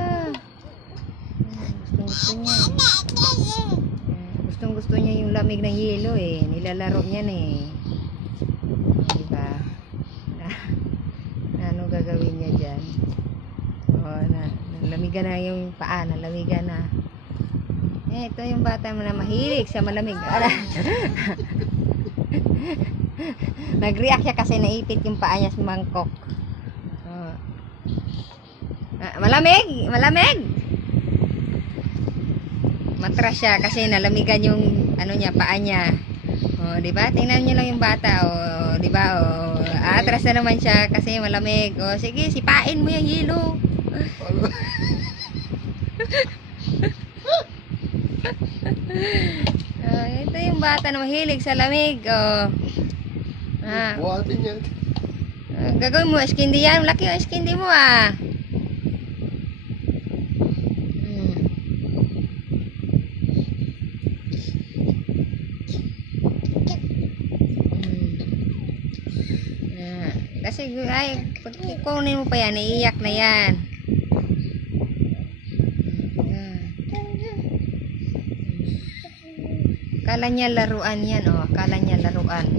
siya. Gustong gusto niya yung lamig ng yelo eh. Nilalaro niyan eh. Diba? Ano gagawin niya dyan? Oh, nalamigan na yung paa. Nalamigan na. Ito yung bata mo na mahilig sa malamig. Nag-react siya kasi naipit yung paa niya sa mangkok. Oh. Malamig! Malamig! Matras siya kasi nalamigan yung ano niya, paa niya. Oh, 'di ba? Tingnan niyo lang yung bata, oh, 'di ba? Oh, atras na naman siya kasi malamig. Oh, sige, sipain mo yung hilo. Oh, ito yung bata na mahilig sa lamig. Oh. Buhatin yan. Gagawin mo skindi yan. Laki yung skindi mo ah. Kasi ay, pag kukunin mo pa yan, iiyak na yan. Akala niya laruan yan, oh. Akala niya laruan.